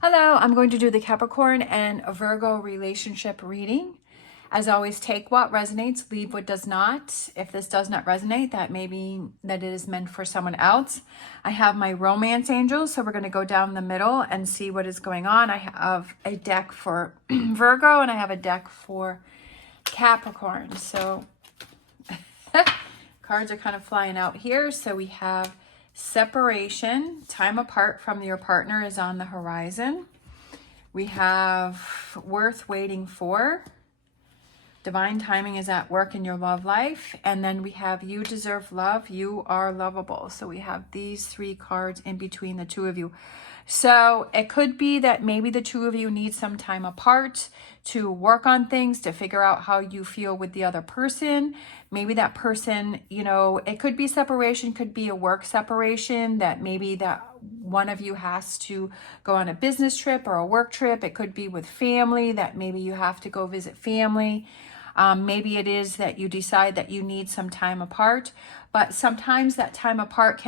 Hello, I'm going to do the Capricorn and Virgo relationship reading. As always, take what resonates, leave what does not. If this does not resonate, that may mean that it is meant for someone else. I have my romance angels, so we're going to go down the middle and see what is going on. I have a deck for Virgo and I have a deck for Capricorn. So cards are kind of flying out here. So we have separation, time apart from your partner is on the horizon. We have worth waiting for. Divine timing is at work in your love life. And then we have you deserve love. You are lovable. So we have these three cards in between the two of you. So it could be that maybe the two of you need some time apart to work on things, to figure out how you feel with the other person. Maybe that person, it could be separation, could be a work separation, that maybe that one of you has to go on a business trip or a work trip. It could be with family, that maybe you have to go visit family. Maybe it is that you decide that you need some time apart, but sometimes that time apart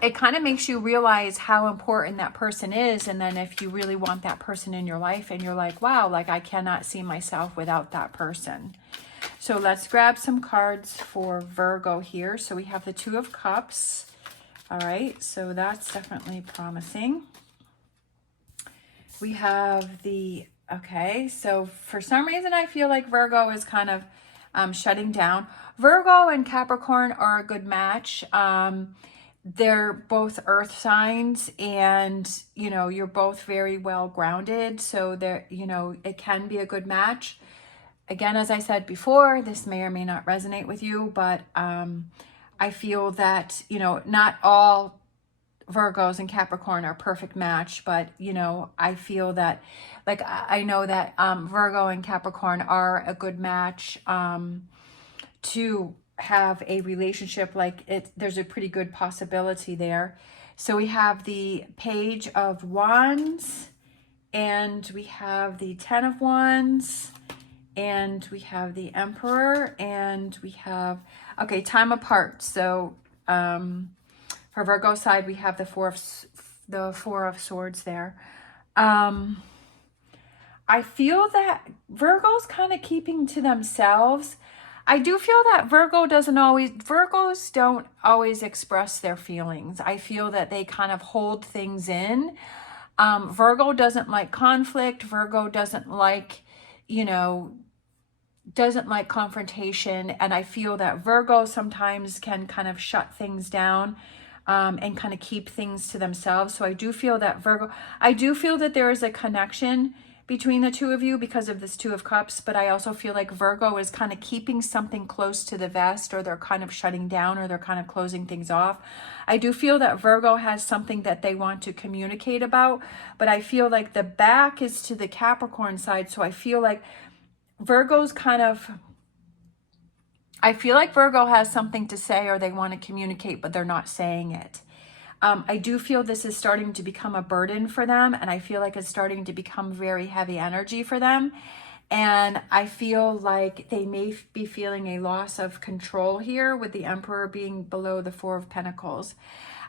it kind of makes you realize how important that person is. And then if you really want that person in your life and you're like, wow, like I cannot see myself without that person. So let's grab some cards for Virgo here. So we have the Two of Cups. All right, so that's definitely promising. We have okay, so for some reason I feel like Virgo is kind of shutting down. Virgo and Capricorn are a good match. They're both earth signs and, you're both very well grounded. So it can be a good match. Again, as I said before, this may or may not resonate with you, but I feel that, not all Virgos and Capricorn are a perfect match, but, I feel that, like, I know that Virgo and Capricorn are a good match to have a relationship. Like there's a pretty good possibility there. So we have the Page of Wands, and we have the Ten of Wands, and we have the Emperor, and we have, okay, time apart. So for Virgo side, we have the Four of Swords there. I feel that Virgo's kind of keeping to themselves. I do feel that Virgos don't always express their feelings. I feel that they kind of hold things in. Virgo doesn't like conflict. Virgo doesn't like confrontation. And I feel that Virgo sometimes can kind of shut things down and kind of keep things to themselves. So I do feel that there is a connection between the two of you because of this Two of Cups, but I also feel like Virgo is kind of keeping something close to the vest, or they're kind of shutting down, or they're kind of closing things off. I do feel that Virgo has something that they want to communicate about, but I feel like the back is to the Capricorn side, so I feel like Virgo has something to say, or they want to communicate, but they're not saying it. I do feel this is starting to become a burden for them, and I feel like it's starting to become very heavy energy for them. And I feel like they may be feeling a loss of control here, with the Emperor being below the Four of Pentacles.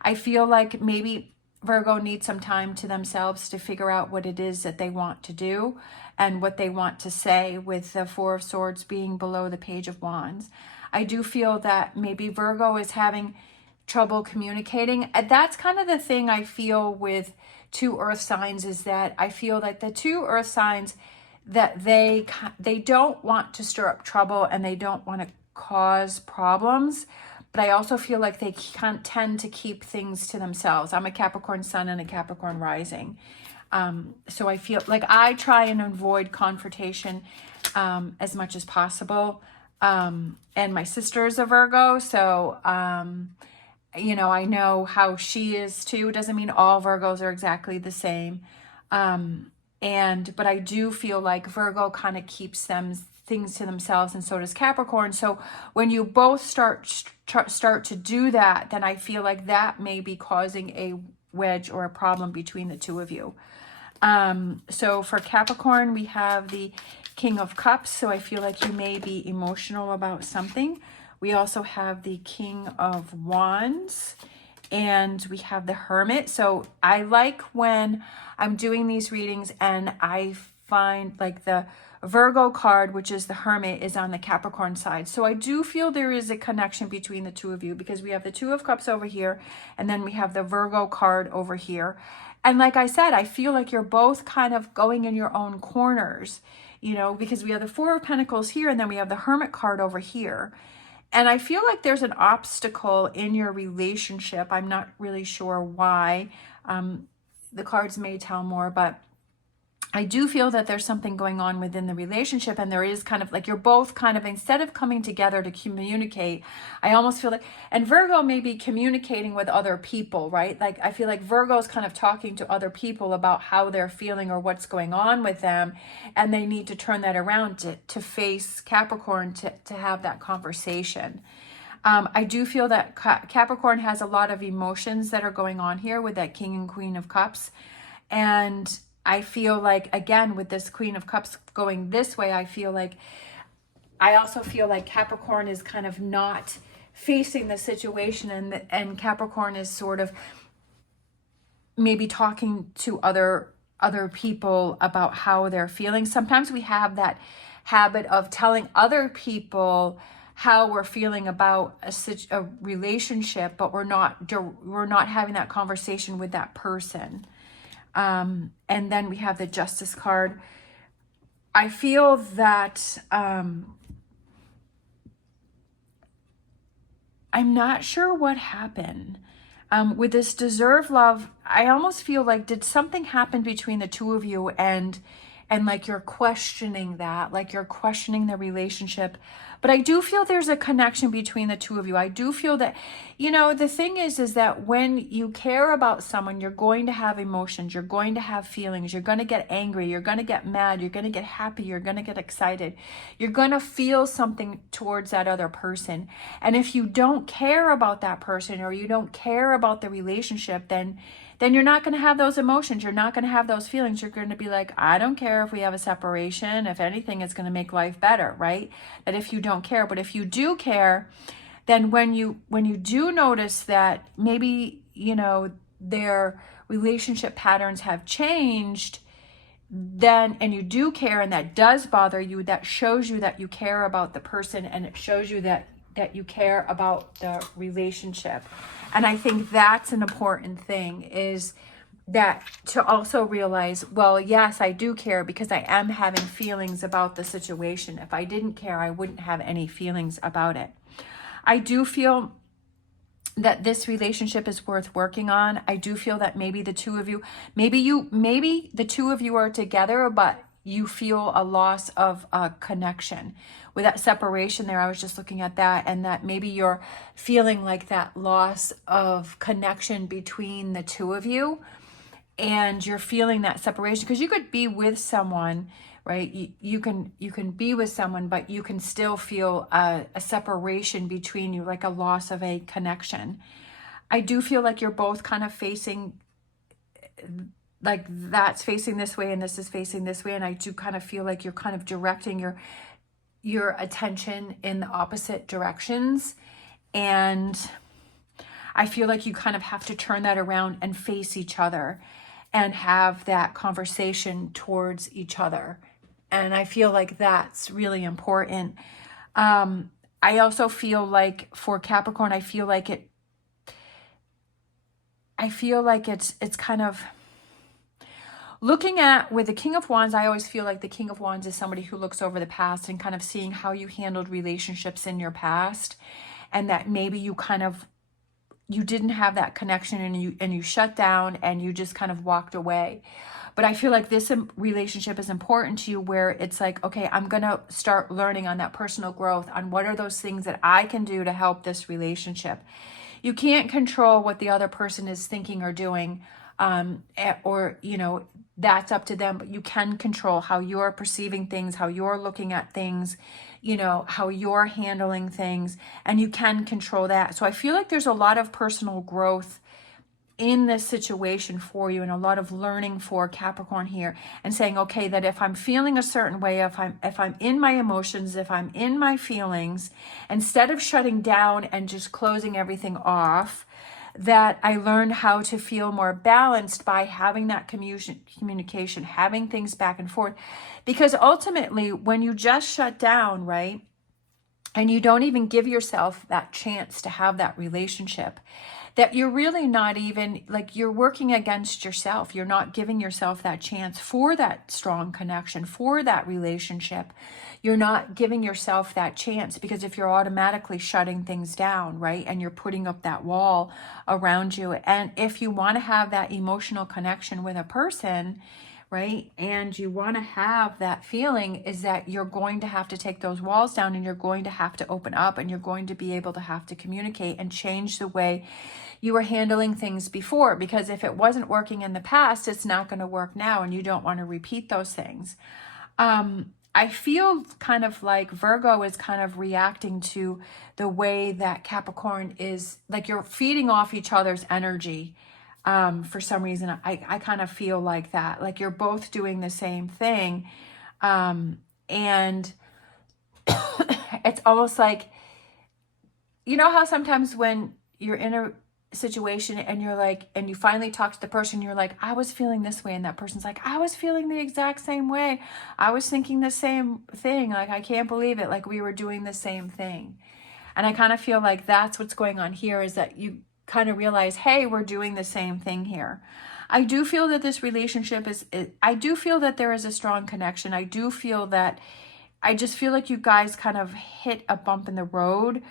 I feel like maybe Virgo needs some time to themselves to figure out what it is that they want to do and what they want to say, with the Four of Swords being below the Page of Wands. I do feel that maybe Virgo is having trouble communicating. And that's kind of the thing I feel with two earth signs, is that I feel like the two earth signs, that they don't want to stir up trouble and they don't want to cause problems, but I also feel like they can't tend to keep things to themselves. I'm a Capricorn sun and a Capricorn rising. So I feel like I try and avoid confrontation as much as possible. And my sister is a Virgo, so I know how she is too. It doesn't mean all Virgos are exactly the same. But I do feel like Virgo kind of keeps things to themselves, and so does Capricorn. So when you both start to do that, then I feel like that may be causing a wedge or a problem between the two of you. So for Capricorn, we have the King of Cups. So I feel like you may be emotional about something. We also have the King of Wands, And we have the Hermit. So I like when I'm doing these readings and I find like the Virgo card, which is the Hermit, is on the Capricorn side. So I do feel there is a connection between the two of you, because we have the Two of Cups over here and then we have the Virgo card over here. And like I said, I feel like you're both kind of going in your own corners, you know, because we have the Four of Pentacles here and then we have the Hermit card over here. And I feel like there's an obstacle in your relationship. I'm not really sure why. The cards may tell more, but I do feel that there's something going on within the relationship, and there is kind of like you're both kind of, instead of coming together to communicate, I almost feel like, and Virgo may be communicating with other people, right? Like I feel like Virgo's kind of talking to other people about how they're feeling or what's going on with them, and they need to turn that around to face Capricorn to have that conversation. I do feel that Capricorn has a lot of emotions that are going on here with that King and Queen of Cups. And I feel like, again, with this Queen of Cups going this way, I also feel like Capricorn is kind of not facing the situation, and Capricorn is sort of maybe talking to other people about how they're feeling. Sometimes we have that habit of telling other people how we're feeling about a relationship, but we're not having that conversation with that person. And then we have the Justice card. I feel that I'm not sure what happened. With this deserve love, I almost feel like, did something happen between the two of you, and like you're questioning that, like you're questioning the relationship. But I do feel there's a connection between the two of you. I do feel that, you know, the thing is that when you care about someone, you're going to have emotions, you're going to have feelings, you're going to get angry, you're going to get mad, you're going to get happy, you're going to get excited. You're going to feel something towards that other person. And if you don't care about that person, or you don't care about the relationship, then you're not going to have those emotions. You're not going to have those feelings. You're going to be like, I don't care if we have a separation. If anything, it's going to make life better, right? That if you don't care. But if you do care, then when you do notice that maybe, you know, their relationship patterns have changed, then, and you do care, and that does bother you, that shows you that you care about the person, and it shows you that you care about the relationship. And I think that's an important thing, is that to also realize, well, yes, I do care, because I am having feelings about the situation. If I didn't care, I wouldn't have any feelings about it. I do feel that this relationship is worth working on. I do feel that maybe the two of you, maybe the two of you are together, but you feel a loss of a connection. With that separation there, I was just looking at that, and that maybe you're feeling like that loss of connection between the two of you, and you're feeling that separation, because you could be with someone, right? You can be with someone, but you can still feel a separation between you, like a loss of a connection. I do feel like you're both kind of facing, like that's facing this way and this is facing this way, and I do kind of feel like you're kind of directing your attention in the opposite directions, and I feel like you kind of have to turn that around and face each other and have that conversation towards each other. And I feel like that's really important. I also feel like for Capricorn, I feel like it's kind of looking at, with the King of Wands, I always feel like the King of Wands is somebody who looks over the past and kind of seeing how you handled relationships in your past, and that maybe you didn't have that connection, and you shut down and you just kind of walked away. But I feel like this relationship is important to you, where it's like, okay, I'm going to start learning on that personal growth, on what are those things that I can do to help this relationship. You can't control what the other person is thinking or doing, or, you know, that's up to them, but you can control how you're perceiving things, how you're looking at things, you know, how you're handling things, and you can control that. So I feel like there's a lot of personal growth in this situation for you, and a lot of learning for Capricorn here, and saying, okay, that if I'm feeling a certain way, if I'm in my emotions, if I'm in my feelings, instead of shutting down and just closing everything off, that I learned how to feel more balanced by having that communication, having things back and forth. Because ultimately, when you just shut down, right, and you don't even give yourself that chance to have that relationship, that you're really not even, like, you're working against yourself. You're not giving yourself that chance for that strong connection, for that relationship. You're not giving yourself that chance, because if you're automatically shutting things down, right, and you're putting up that wall around you, and if you want to have that emotional connection with a person, right, and you want to have that feeling, is that you're going to have to take those walls down, and you're going to have to open up, and you're going to be able to have to communicate and change the way you were handling things before. Because if it wasn't working in the past, it's not going to work now, and you don't want to repeat those things. I feel kind of like Virgo is kind of reacting to the way that Capricorn is, like, you're feeding off each other's energy. For some reason, I kind of feel like that, like you're both doing the same thing. And it's almost like, you know how sometimes when you're in a situation and you're like, and you finally talk to the person, you're like, I was feeling this way, and that person's like, I was feeling the exact same way, I was thinking the same thing, like, I can't believe it, like we were doing the same thing. And I kind of feel like that's what's going on here, is that you kind of realize, hey, we're doing the same thing here. I do feel that this relationship I do feel that there is a strong connection. I do feel that, I just feel like you guys kind of hit a bump in the road,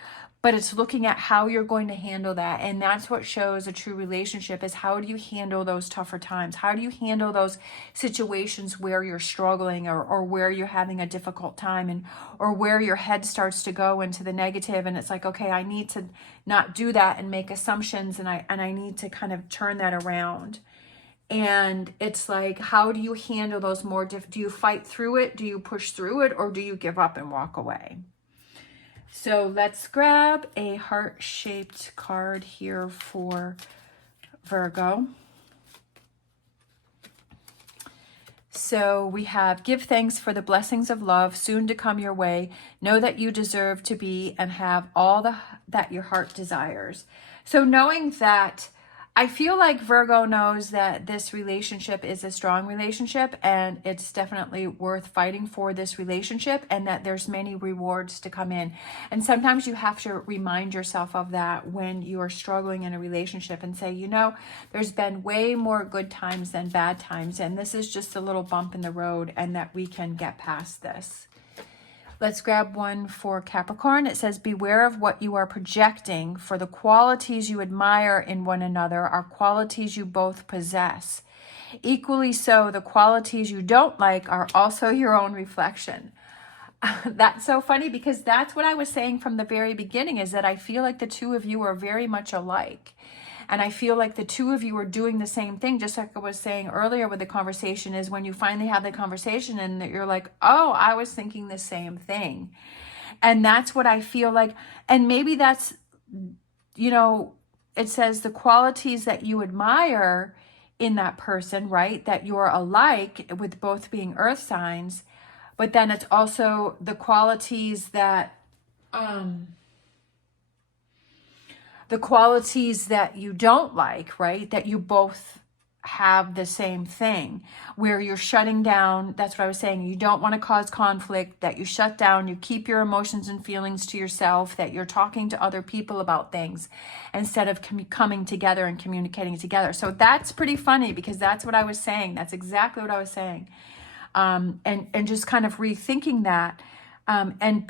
but it's looking at how you're going to handle that. And that's what shows a true relationship, is how do you handle those tougher times? How do you handle those situations where you're struggling, or where you're having a difficult time, and or where your head starts to go into the negative, and it's like, okay, I need to not do that and make assumptions, and I need to kind of turn that around. And it's like, how do you handle those more do you fight through it? Do you push through it? Or do you give up and walk away? So let's grab a heart-shaped card here for Virgo. So we have, give thanks for the blessings of love soon to come your way. Know that you deserve to be and have all that your heart desires. So knowing that, I feel like Virgo knows that this relationship is a strong relationship, and it's definitely worth fighting for this relationship, and that there's many rewards to come in. And sometimes you have to remind yourself of that when you are struggling in a relationship, and say, you know, there's been way more good times than bad times, and this is just a little bump in the road, and that we can get past this. Let's grab one for Capricorn. It says, beware of what you are projecting, for the qualities you admire in one another are qualities you both possess. Equally so, the qualities you don't like are also your own reflection. That's so funny, because that's what I was saying from the very beginning, is that I feel like the two of you are very much alike. And I feel like the two of you are doing the same thing, just like I was saying earlier with the conversation, is when you finally have the conversation and that you're like, oh, I was thinking the same thing. And that's what I feel like. And maybe that's, you know, it says the qualities that you admire in that person, right? That you're alike, with both being earth signs. But then it's also the qualities that, you don't like, right? That you both have the same thing, where you're shutting down. That's what I was saying. You don't want to cause conflict, that you shut down, you keep your emotions and feelings to yourself, that you're talking to other people about things instead of coming together and communicating together. So that's pretty funny, because that's what I was saying. That's exactly what I was saying. And just kind of rethinking that, and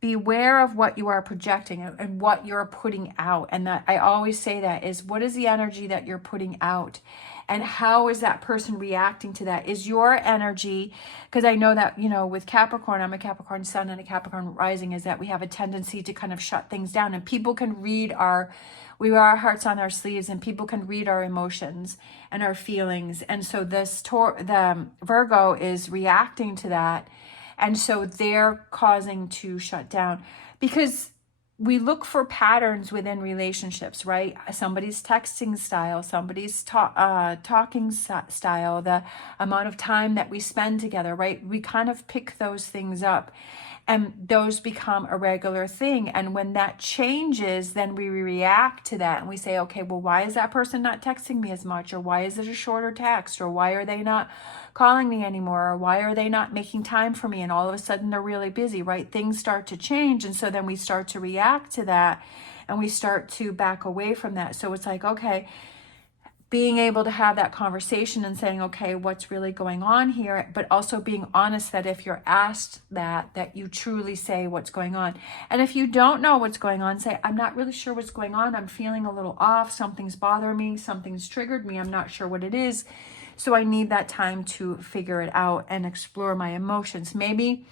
beware of what you are projecting and what you're putting out. And that, I always say that, is what is the energy that you're putting out, and how is that person reacting to that? Is your energy, because I know that, you know, with Capricorn, I'm a Capricorn sun and a Capricorn rising, is that we have a tendency to kind of shut things down, and people can read we wear our hearts on our sleeves, and people can read our emotions and our feelings. And so the Virgo is reacting to that. And so they're causing to shut down, because we look for patterns within relationships, right? Somebody's texting style, somebody's talking style, the amount of time that we spend together, right? We kind of pick those things up. And those become a regular thing. And when that changes, then we react to that and we say, okay, well, why is that person not texting me as much? Or why is it a shorter text? Or why are they not calling me anymore? Or why are they not making time for me? And all of a sudden they're really busy, right? Things start to change. And so then we start to react to that and we start to back away from that. So it's like, okay, being able to have that conversation and saying, okay, what's really going on here? But also being honest that if you're asked that you truly say what's going on. And if you don't know what's going on, say, I'm not really sure what's going on. I'm feeling a little off. Something's bothering me. Something's triggered me. I'm not sure what it is. So I need that time to figure it out and explore my emotions. Maybe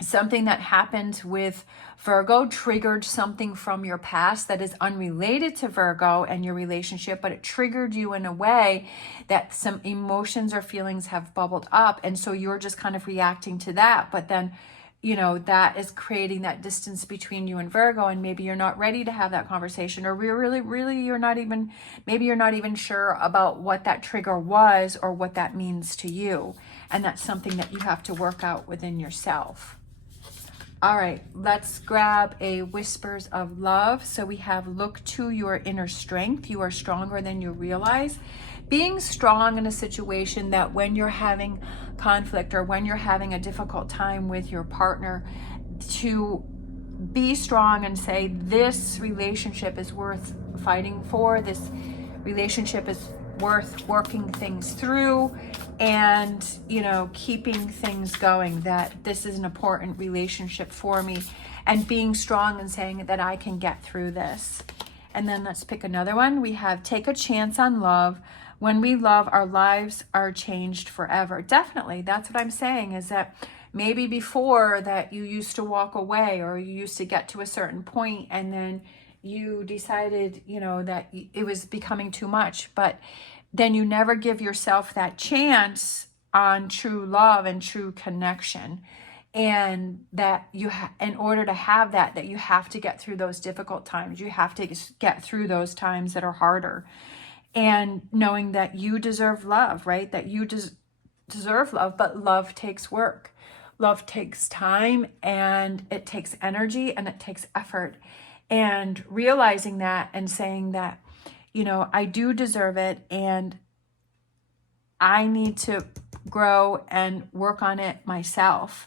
something that happened with Virgo triggered something from your past that is unrelated to Virgo and your relationship, but it triggered you in a way that some emotions or feelings have bubbled up. And so you're just kind of reacting to that. But then, you know, that is creating that distance between you and Virgo. And maybe you're not ready to have that conversation, or you're not even sure about what that trigger was or what that means to you. And that's something that you have to work out within yourself. All right, let's grab a Whispers of Love. So we have, look to your inner strength. You are stronger than you realize. Being strong in a situation that when you're having conflict or when you're having a difficult time with your partner, to be strong and say, this relationship is worth fighting for. This relationship is worth working things through and, you know, keeping things going, that this is an important relationship for me, and being strong and saying that I can get through this. And then let's pick another one. We have, take a chance on love. When we love, our lives are changed forever. Definitely. That's what I'm saying, is that maybe before that you used to walk away, or you used to get to a certain point and then you decided, you know, that it was becoming too much, but then you never give yourself that chance on true love and true connection. And that you in order to have that you have to get through those difficult times. You have to get through those times that are harder. And knowing that you deserve love, right? That you deserve love, but love takes work. Love takes time, and it takes energy, and it takes effort. And realizing that and saying that, you know, I do deserve it, and I need to grow and work on it myself,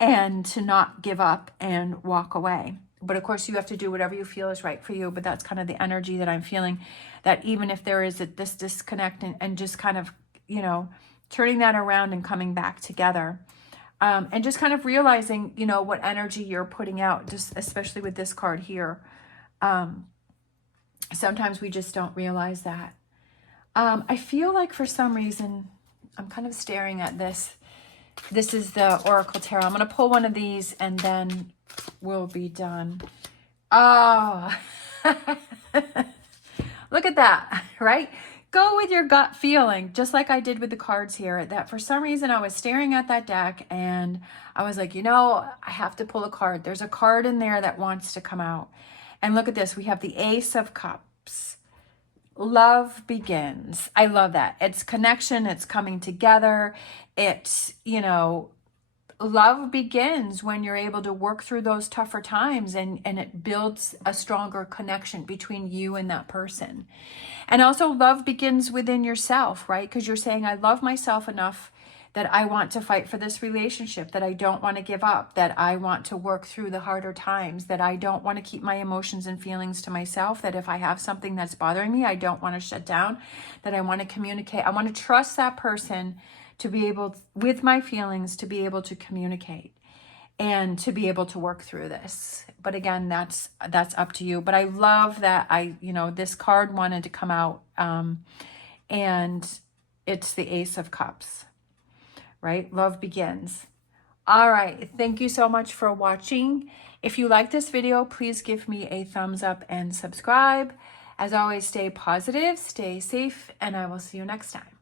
and to not give up and walk away. But of course, you have to do whatever you feel is right for you. But that's kind of the energy that I'm feeling, that even if there is this disconnect, and just kind of, you know, turning that around and coming back together. And just kind of realizing, you know, what energy you're putting out, just especially with this card here. Sometimes we just don't realize that. I feel like for some reason, I'm kind of staring at this. This is the Oracle Tarot. I'm going to pull one of these and then we'll be done. Oh, look at that, right? Go with your gut feeling, just like I did with the cards here, that for some reason I was staring at that deck and I was like, you know, I have to pull a card. There's a card in there that wants to come out. And look at this. We have the Ace of Cups. Love begins. I love that. It's connection. It's coming together. It's, you know, love begins when you're able to work through those tougher times, and it builds a stronger connection between you and that person. And also love begins within yourself, right? Because you're saying, I love myself enough that I want to fight for this relationship, that I don't want to give up, that I want to work through the harder times, that I don't want to keep my emotions and feelings to myself, that if I have something that's bothering me, I don't want to shut down, that I want to communicate. I want to trust that person to be able, with my feelings, to be able to communicate and to be able to work through this. But again, that's up to you. But I love that this card wanted to come out, and it's the Ace of Cups, right? Love begins. All right. Thank you so much for watching. If you like this video, please give me a thumbs up and subscribe. As always, stay positive, stay safe, and I will see you next time.